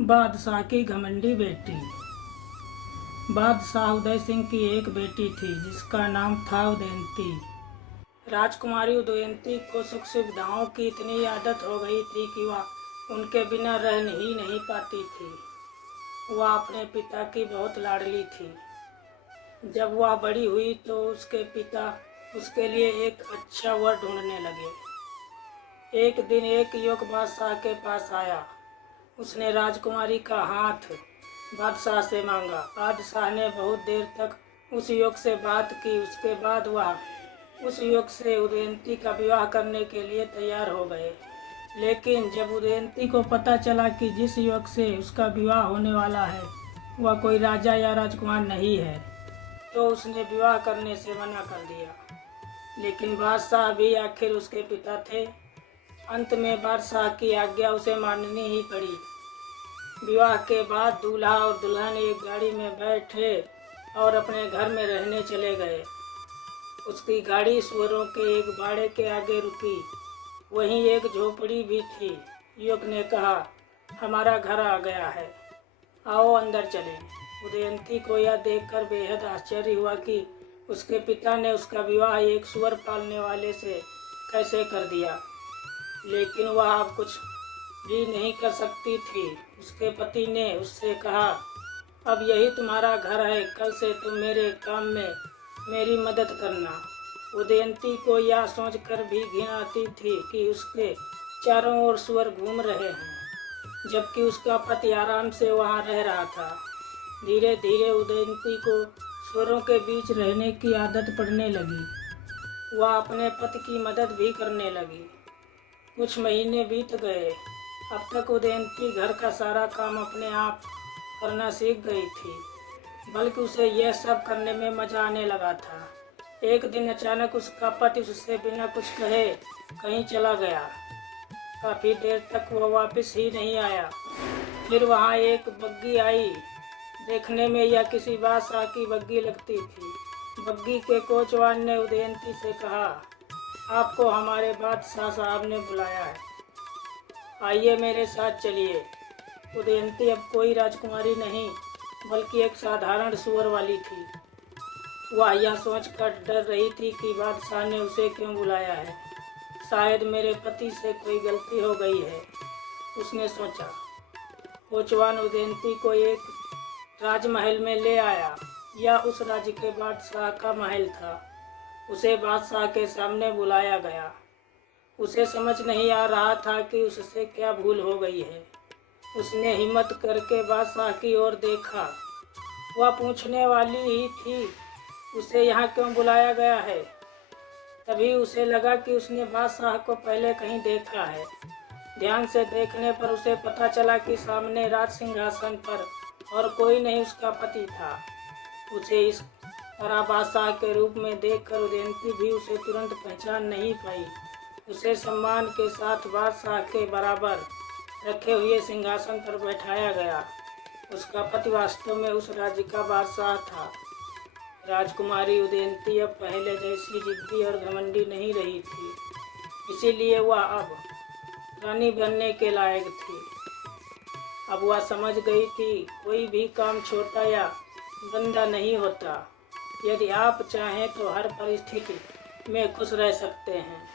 बादशाह की घमंडी बेटी। बादशाह उदय सिंह की एक बेटी थी जिसका नाम था उदयंती। राजकुमारी उदयंती को सुख सुविधाओं की इतनी आदत हो गई थी कि वह उनके बिना रह ही नहीं पाती थी। वह अपने पिता की बहुत लाडली थी। जब वह बड़ी हुई तो उसके पिता उसके लिए एक अच्छा वर ढूंढने लगे। एक दिन एक युवक बादशाह के पास आया। उसने राजकुमारी का हाथ बादशाह से मांगा। बादशाह ने बहुत देर तक उस युवक से बात की। उसके बाद वह उस युवक से उदयंती का विवाह करने के लिए तैयार हो गए। लेकिन जब उदयंती को पता चला कि जिस युवक से उसका विवाह होने वाला है वह कोई राजा या राजकुमार नहीं है, तो उसने विवाह करने से मना कर दिया। लेकिन बादशाह भी आखिर उसके पिता थे। अंत में बादशाह की आज्ञा उसे माननी ही पड़ी। विवाह के बाद दूल्हा और दुल्हन एक गाड़ी में बैठे और अपने घर में रहने चले गए। उसकी गाड़ी सुअरों के एक बाड़े के आगे रुकी। वहीं एक झोपड़ी भी थी। युवक ने कहा, हमारा घर आ गया है, आओ अंदर चलें। उदयंती को यह देखकर बेहद आश्चर्य हुआ कि उसके पिता ने उसका विवाह एक सुअर पालने वाले से कैसे कर दिया। लेकिन वह अब कुछ भी नहीं कर सकती थी। उसके पति ने उससे कहा, अब यही तुम्हारा घर है, कल से तुम मेरे काम में मेरी मदद करना। उदयंती को यह सोचकर भी घिन आती थी कि उसके चारों ओर सुअर घूम रहे हैं, जबकि उसका पति आराम से वहां रह रहा था। धीरे धीरे उदयंती को सुअरों के बीच रहने की आदत पड़ने लगी। वह अपने पति की मदद भी करने लगी। कुछ महीने बीत गए। अब तक उदयंती घर का सारा काम अपने आप करना सीख गई थी, बल्कि उसे यह सब करने में मजा आने लगा था। एक दिन अचानक उसका पति उससे बिना कुछ कहे कहीं चला गया। काफ़ी देर तक वह वापस ही नहीं आया। फिर वहाँ एक बग्गी आई। देखने में यह किसी बादशाह की बग्गी लगती थी। बग्गी के कोचवान ने उदयंती से कहा, आपको हमारे बादशाह साहब ने बुलाया है, आइए मेरे साथ चलिए। उदयंती अब कोई राजकुमारी नहीं बल्कि एक साधारण सुअर वाली थी। वह यह सोचकर डर रही थी कि बादशाह ने उसे क्यों बुलाया है। शायद मेरे पति से कोई गलती हो गई है, उसने सोचा। कोचवान उदयंती को एक राजमहल में ले आया। यह उस राज्य के बादशाह का महल था। उसे बादशाह के सामने बुलाया गया। उसे समझ नहीं आ रहा था कि उससे क्या भूल हो गई है। उसने हिम्मत करके बादशाह की ओर देखा। वह पूछने वाली ही थी, उसे यहाँ क्यों बुलाया गया है। तभी उसे लगा कि उसने बादशाह को पहले कहीं देखा है। ध्यान से देखने पर उसे पता चला कि सामने राज सिंहासन पर और कोई नहीं उसका पति था। उसे इस तरह बादशाह के रूप में देखकर उदयंती भी उसे तुरंत पहचान नहीं पाई। उसे सम्मान के साथ बादशाह के बराबर रखे हुए सिंहासन पर बैठाया गया। उसका पति वास्तव में उस राज्य का बादशाह था। राजकुमारी उदयंती अब पहले जैसी जिद्दी और घमंडी नहीं रही थी, इसीलिए वह अब रानी बनने के लायक थी। अब वह समझ गई थी, कोई भी काम छोटा या गंदा नहीं होता। यदि आप चाहें तो हर परिस्थिति में खुश रह सकते हैं।